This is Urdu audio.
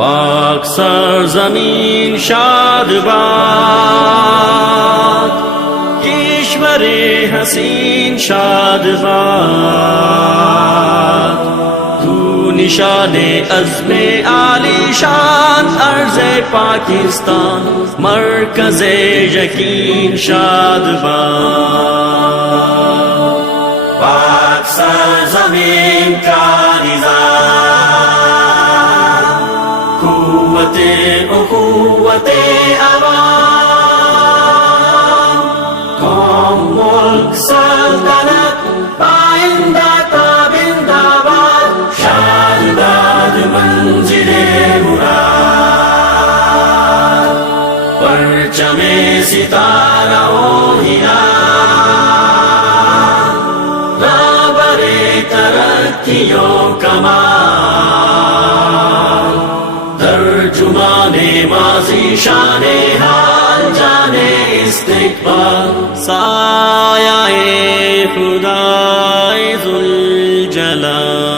پاک سرزمین شاد باد، کشور حسین شاد باد، تو نشان عزم عالی شان ارض پاکستان، مرکز یقین شاد باد، پاک سرزمین کا اخوت عوام، قوم ملک سلطنت پائندہ تابندہ باد، شاد باد منزل مراد، پرچم ستارہ و ہلال، رہبر ترقی و کمال، ترجمان ماضی شان حال جانے استقبال، سایہ خدائے ذوالجلال۔